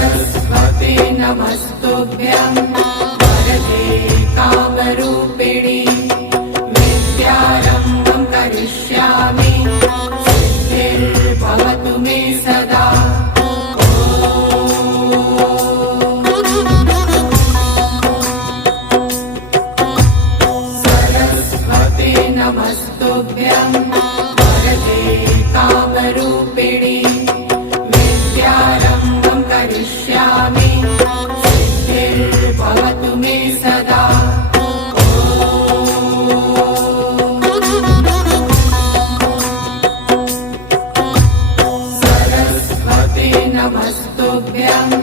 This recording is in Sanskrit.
सरस्वते नमस्तुभ्यं वरदे कामरूपिणि विद्यारम्भं करिष्यामि सिद्धिर्भवतु मे सदा। सरस्वते नमस्तुभ्यं वरदे कामरूपिणि विद्यारम्भं करिष्यामि सिद्धिर्भवतु मे सदा। सरस्वते नमस्तुभ्यं